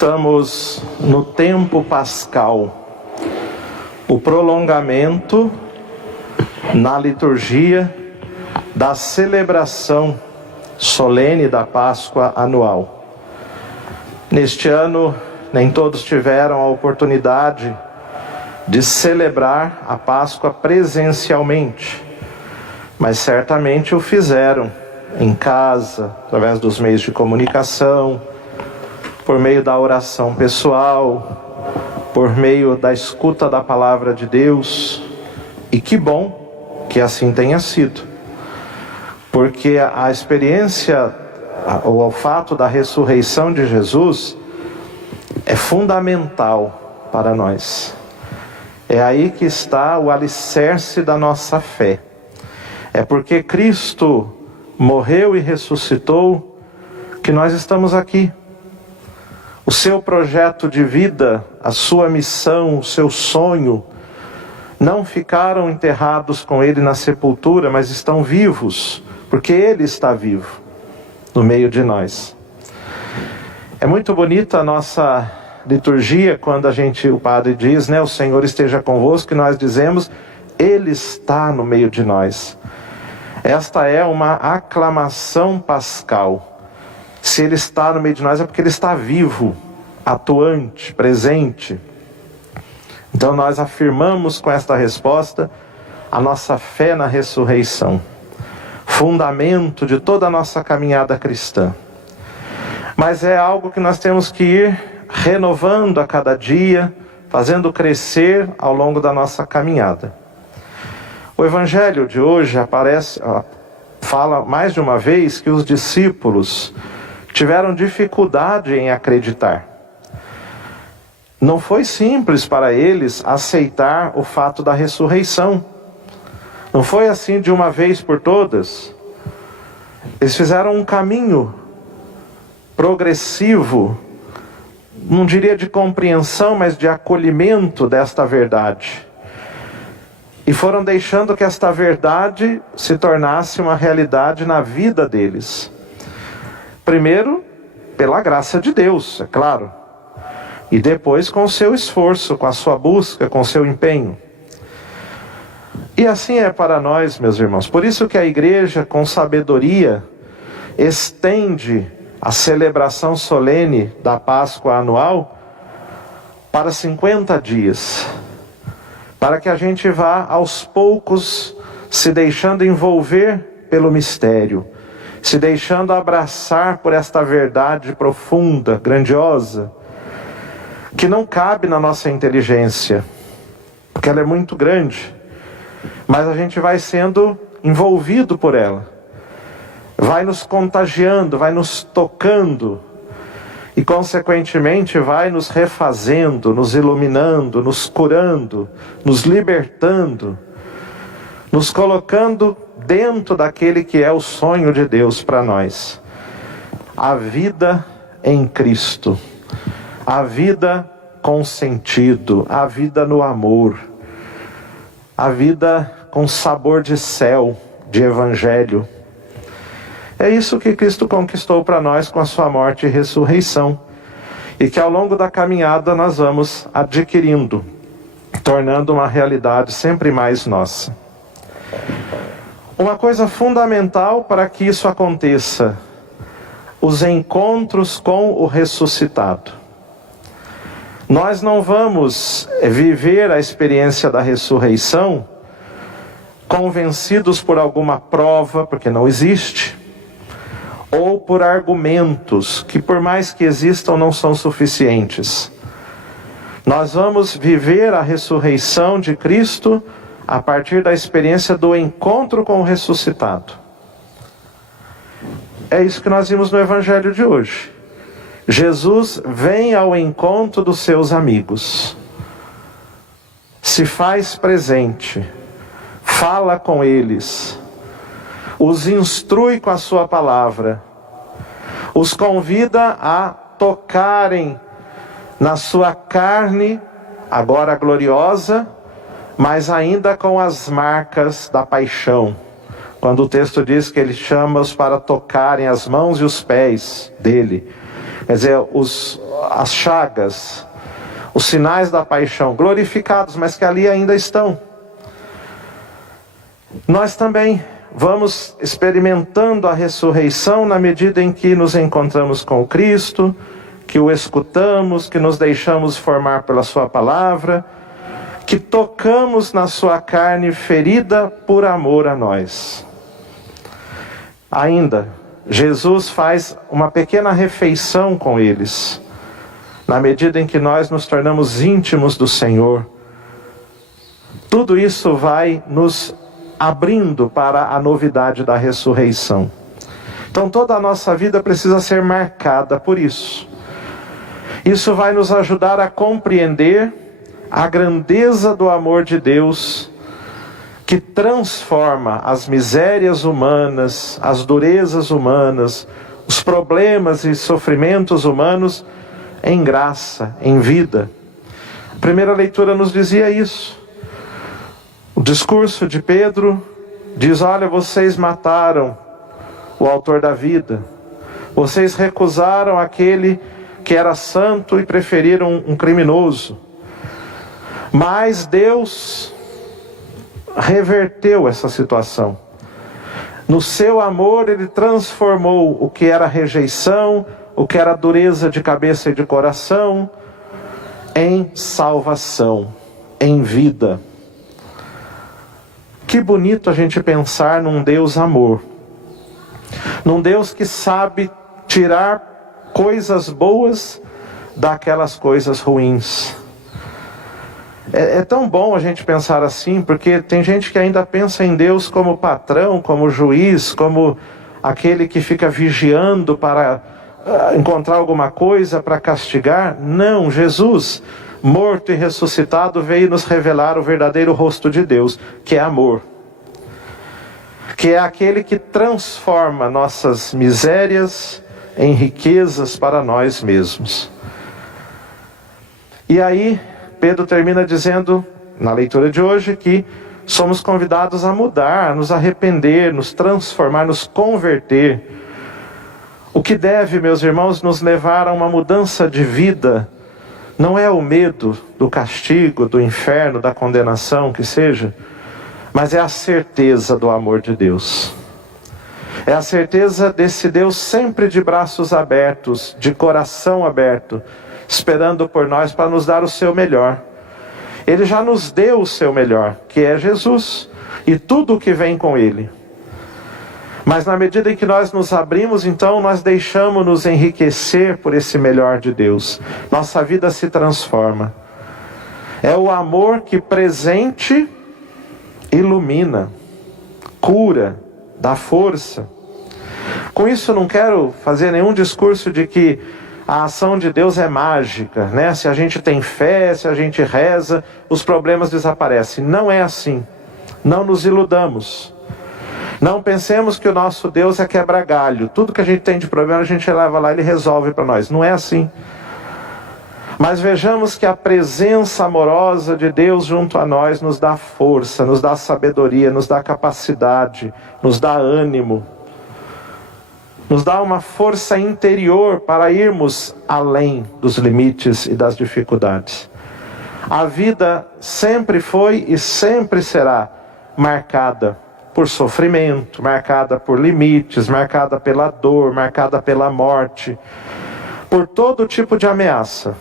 Estamos no tempo pascal, o prolongamento na liturgia da celebração solene da Páscoa anual. Neste ano, nem todos tiveram a oportunidade de celebrar a Páscoa presencialmente, mas certamente o fizeram em casa, através dos meios de comunicação, por meio da oração pessoal, por meio da escuta da palavra de Deus. E que bom que assim tenha sido, porque a experiência, ou o fato da ressurreição de Jesus é fundamental para nós. É aí que está o alicerce da nossa fé. É porque Cristo morreu e ressuscitou que nós estamos aqui. O seu projeto de vida, a sua missão, o seu sonho, não ficaram enterrados com ele na sepultura, mas estão vivos, porque ele está vivo no meio de nós. É muito bonita a nossa liturgia quando o padre diz, o Senhor esteja convosco, e nós dizemos, ele está no meio de nós. Esta é uma aclamação pascal. Se ele está no meio de nós é porque ele está vivo, atuante, presente. Então nós afirmamos com esta resposta a nossa fé na ressurreição, fundamento de toda a nossa caminhada cristã. Mas é algo que nós temos que ir renovando a cada dia, fazendo crescer ao longo da nossa caminhada. O Evangelho de hoje fala mais de uma vez que os discípulos tiveram dificuldade em acreditar. Não foi simples para eles aceitar o fato da ressurreição. Não foi assim de uma vez por todas. Eles fizeram um caminho progressivo, não diria de compreensão, mas de acolhimento desta verdade. E foram deixando que esta verdade se tornasse uma realidade na vida deles. Primeiro, pela graça de Deus, é claro. E depois com o seu esforço, com a sua busca, com o seu empenho. E assim é para nós, meus irmãos. Por isso que a igreja, com sabedoria, estende a celebração solene da Páscoa anual para 50 dias. Para que a gente vá aos poucos se deixando envolver pelo mistério, se deixando abraçar por esta verdade profunda, grandiosa, que não cabe na nossa inteligência, porque ela é muito grande, mas a gente vai sendo envolvido por ela, vai nos contagiando, vai nos tocando, e consequentemente vai nos refazendo, nos iluminando, nos curando, nos libertando, nos colocando dentro daquele que é o sonho de Deus para nós. A vida em Cristo, a vida com sentido, a vida no amor, a vida com sabor de céu, de evangelho. É isso que Cristo conquistou para nós com a sua morte e ressurreição. E que ao longo da caminhada nós vamos adquirindo, tornando uma realidade sempre mais nossa. Uma coisa fundamental para que isso aconteça: os encontros com o ressuscitado. Nós não vamos viver a experiência da ressurreição convencidos por alguma prova, porque não existe, ou por argumentos que, por mais que existam, não são suficientes. Nós vamos viver a ressurreição de Cristo a partir da experiência do encontro com o ressuscitado. É isso que nós vimos no Evangelho de hoje. Jesus vem ao encontro dos seus amigos, se faz presente, fala com eles, os instrui com a sua palavra, os convida a tocarem na sua carne, agora gloriosa, mas ainda com as marcas da paixão. Quando o texto diz que ele chama-os para tocarem as mãos e os pés dele, quer dizer, as chagas, os sinais da paixão, glorificados, mas que ali ainda estão. Nós também vamos experimentando a ressurreição na medida em que nos encontramos com o Cristo, que o escutamos, que nos deixamos formar pela sua palavra, que tocamos na sua carne ferida por amor a nós. Ainda, Jesus faz uma pequena refeição com eles, na medida em que nós nos tornamos íntimos do Senhor. Tudo isso vai nos abrindo para a novidade da ressurreição. Então toda a nossa vida precisa ser marcada por isso. Isso vai nos ajudar a compreender a grandeza do amor de Deus, que transforma as misérias humanas, as durezas humanas, os problemas e sofrimentos humanos em graça, em vida. A primeira leitura nos dizia isso. O discurso de Pedro diz: olha, vocês mataram o autor da vida, vocês recusaram aquele que era santo e preferiram um criminoso. Mas Deus reverteu essa situação. No seu amor Ele transformou o que era rejeição, o que era dureza de cabeça e de coração, em salvação, em vida. Que bonito a gente pensar num Deus amor, num Deus que sabe tirar coisas boas daquelas coisas ruins. É tão bom a gente pensar assim, porque tem gente que ainda pensa em Deus como patrão, como juiz, como aquele que fica vigiando para encontrar alguma coisa para castigar. Não, Jesus, morto e ressuscitado, veio nos revelar o verdadeiro rosto de Deus, que é amor. Que é aquele que transforma nossas misérias em riquezas para nós mesmos. E aí, Pedro termina dizendo, na leitura de hoje, que somos convidados a mudar, a nos arrepender, nos transformar, nos converter. O que deve, meus irmãos, nos levar a uma mudança de vida não é o medo do castigo, do inferno, da condenação, que seja, mas é a certeza do amor de Deus. É a certeza desse Deus sempre de braços abertos, de coração aberto, esperando por nós para nos dar o seu melhor. Ele já nos deu o seu melhor, que é Jesus, e tudo o que vem com Ele. Mas na medida em que nós nos abrimos, então nós deixamos nos enriquecer por esse melhor de Deus. Nossa vida se transforma. É o amor que presente ilumina, cura, dá força. Com isso eu não quero fazer nenhum discurso de que a ação de Deus é mágica, né? Se a gente tem fé, se a gente reza, os problemas desaparecem. Não é assim. Não nos iludamos. Não pensemos que o nosso Deus é quebra-galho. Tudo que a gente tem de problema a gente leva lá e Ele resolve para nós. Não é assim. Mas vejamos que a presença amorosa de Deus junto a nós nos dá força, nos dá sabedoria, nos dá capacidade, nos dá ânimo. Nos dá uma força interior para irmos além dos limites e das dificuldades. A vida sempre foi e sempre será marcada por sofrimento, marcada por limites, marcada pela dor, marcada pela morte, por todo tipo de ameaça.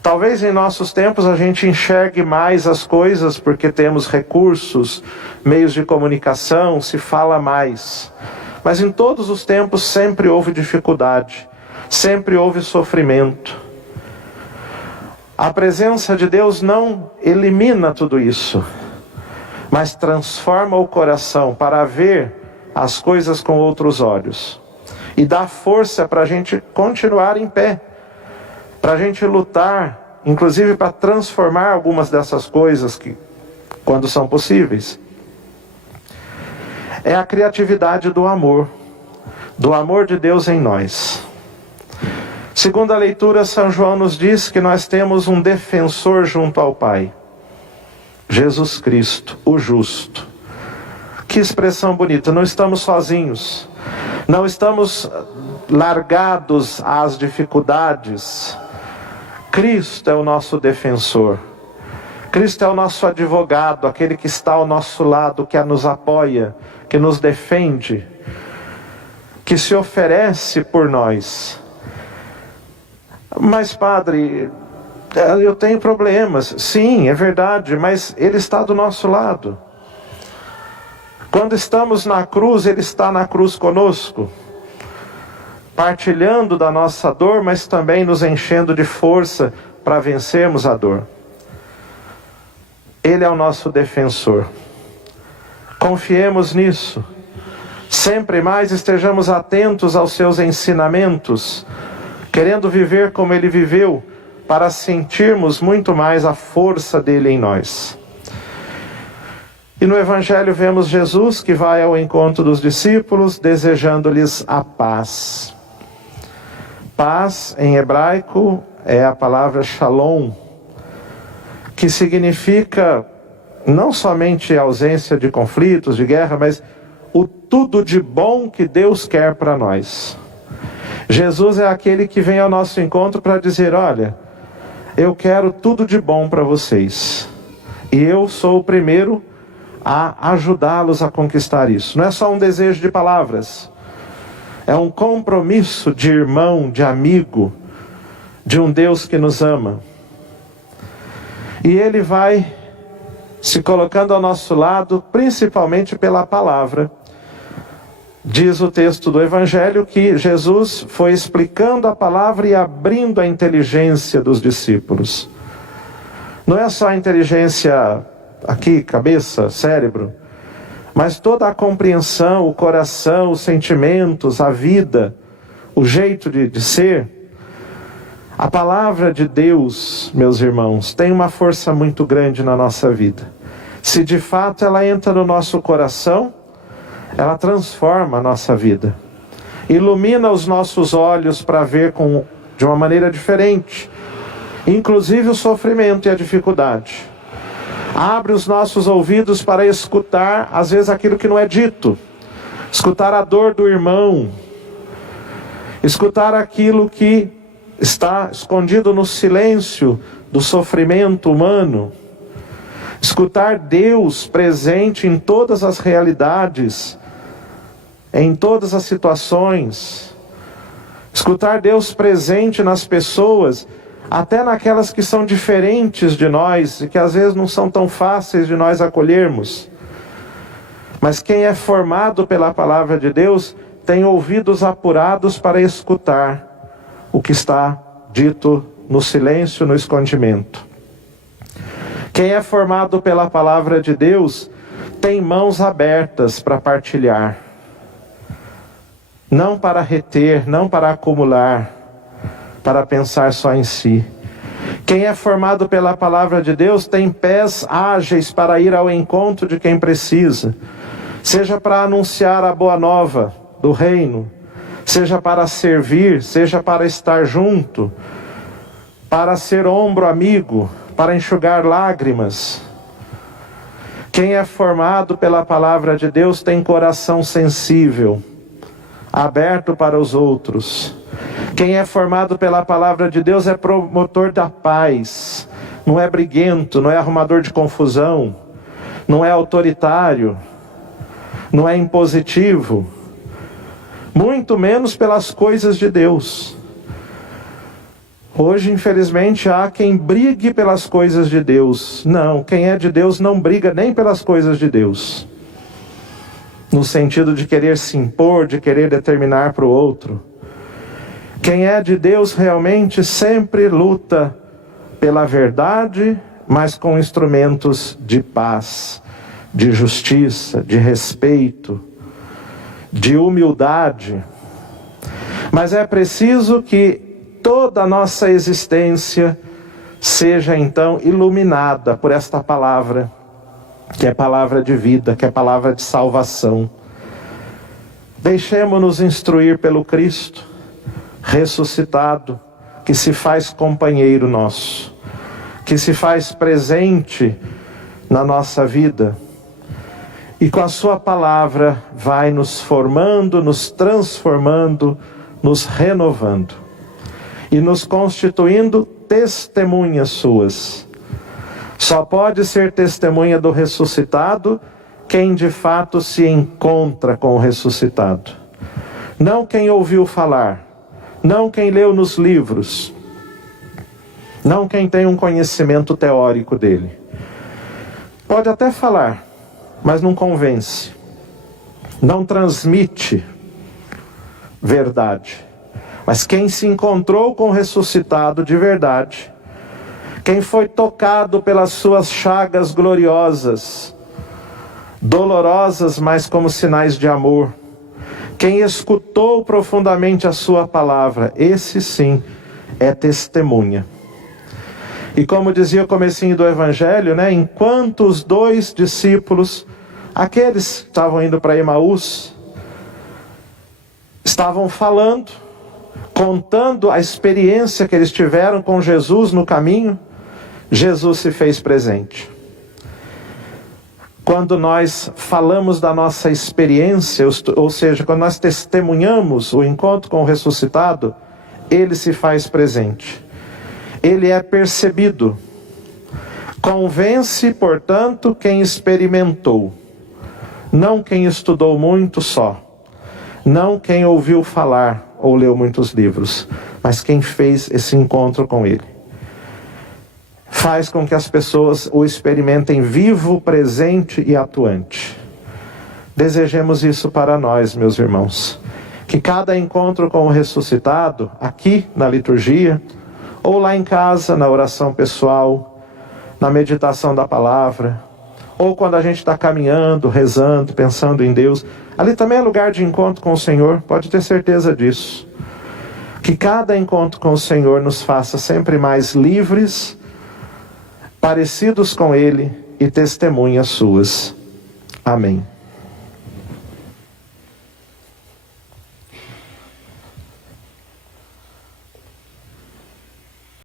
Talvez em nossos tempos a gente enxergue mais as coisas porque temos recursos, meios de comunicação, se fala mais. Mas em todos os tempos sempre houve dificuldade, sempre houve sofrimento. A presença de Deus não elimina tudo isso, mas transforma o coração para ver as coisas com outros olhos. E dá força para a gente continuar em pé, para a gente lutar, inclusive para transformar algumas dessas coisas quando são possíveis. É a criatividade do amor de Deus em nós. Segundo a leitura, São João nos diz que nós temos um defensor junto ao Pai. Jesus Cristo, o justo. Que expressão bonita, não estamos sozinhos. Não estamos largados às dificuldades. Cristo é o nosso defensor. Cristo é o nosso advogado, aquele que está ao nosso lado, que nos apoia, que nos defende, que se oferece por nós. Mas, Padre, eu tenho problemas. Sim, é verdade, mas Ele está do nosso lado. Quando estamos na cruz, Ele está na cruz conosco, partilhando da nossa dor, mas também nos enchendo de força para vencermos a dor. Ele é o nosso defensor. Confiemos nisso. Sempre mais estejamos atentos aos seus ensinamentos, querendo viver como Ele viveu, para sentirmos muito mais a força dele em nós. E no Evangelho vemos Jesus que vai ao encontro dos discípulos, desejando-lhes a paz. Paz, em hebraico, é a palavra shalom, que significa não somente a ausência de conflitos, de guerra, mas o tudo de bom que Deus quer para nós. Jesus é aquele que vem ao nosso encontro para dizer: olha, eu quero tudo de bom para vocês. E eu sou o primeiro a ajudá-los a conquistar isso. Não é só um desejo de palavras. É um compromisso de irmão, de amigo, de um Deus que nos ama. E Ele vai se colocando ao nosso lado, principalmente pela palavra. Diz o texto do Evangelho que Jesus foi explicando a palavra e abrindo a inteligência dos discípulos. Não é só a inteligência aqui, cabeça, cérebro, mas toda a compreensão, o coração, os sentimentos, a vida, o jeito de ser. A palavra de Deus, meus irmãos, tem uma força muito grande na nossa vida. Se de fato ela entra no nosso coração, ela transforma a nossa vida. Ilumina os nossos olhos para ver de uma maneira diferente, inclusive o sofrimento e a dificuldade. Abre os nossos ouvidos para escutar, às vezes, aquilo que não é dito. Escutar a dor do irmão. Escutar aquilo que está escondido no silêncio do sofrimento humano. Escutar Deus presente em todas as realidades, em todas as situações. Escutar Deus presente nas pessoas, até naquelas que são diferentes de nós e que às vezes não são tão fáceis de nós acolhermos. Mas quem é formado pela palavra de Deus tem ouvidos apurados para escutar o que está dito no silêncio, no escondimento. Quem é formado pela palavra de Deus tem mãos abertas para partilhar. Não para reter, não para acumular, para pensar só em si. Quem é formado pela palavra de Deus tem pés ágeis para ir ao encontro de quem precisa. Seja para anunciar a boa nova do reino, seja para servir, seja para estar junto, para ser ombro amigo, para enxugar lágrimas. Quem é formado pela palavra de Deus tem coração sensível, aberto para os outros. Quem é formado pela palavra de Deus é promotor da paz, não é briguento, não é arrumador de confusão, não é autoritário, não é impositivo, muito menos pelas coisas de Deus. Hoje, infelizmente, há quem brigue pelas coisas de Deus. Não, quem é de Deus não briga nem pelas coisas de Deus, no sentido de querer se impor, de querer determinar para o outro. Quem é de Deus realmente sempre luta pela verdade, mas com instrumentos de paz, de justiça, de respeito, de humildade. Mas é preciso que toda a nossa existência seja então iluminada por esta palavra, que é palavra de vida, que é palavra de salvação. Deixemo-nos instruir pelo Cristo ressuscitado, que se faz companheiro nosso, que se faz presente na nossa vida. e com a sua palavra vai nos formando, nos transformando, nos renovando e nos constituindo testemunhas suas. Só pode ser testemunha do ressuscitado quem de fato se encontra com o ressuscitado. Não quem ouviu falar, não quem leu nos livros, não quem tem um conhecimento teórico dele. Pode até falar, mas não convence, não transmite verdade. Mas quem se encontrou com o ressuscitado de verdade, quem foi tocado pelas suas chagas gloriosas, dolorosas, mas como sinais de amor, quem escutou profundamente a sua palavra, esse sim é testemunha. E como dizia o comecinho do Evangelho, né? Enquanto os 2 discípulos, aqueles que estavam indo para Emaús, estavam falando, contando a experiência que eles tiveram com Jesus no caminho, Jesus se fez presente. Quando nós falamos da nossa experiência, ou seja, quando nós testemunhamos o encontro com o ressuscitado, ele se faz presente. Ele é percebido. Convence, portanto, quem experimentou. Não quem estudou muito só. Não quem ouviu falar ou leu muitos livros. Mas quem fez esse encontro com ele. Faz com que as pessoas o experimentem vivo, presente e atuante. Desejemos isso para nós, meus irmãos. Que cada encontro com o ressuscitado, aqui na liturgia, ou lá em casa, na oração pessoal, na meditação da palavra, ou quando a gente está caminhando, rezando, pensando em Deus, ali também é lugar de encontro com o Senhor, pode ter certeza disso. Que cada encontro com o Senhor nos faça sempre mais livres, parecidos com Ele e testemunhas suas. Amém.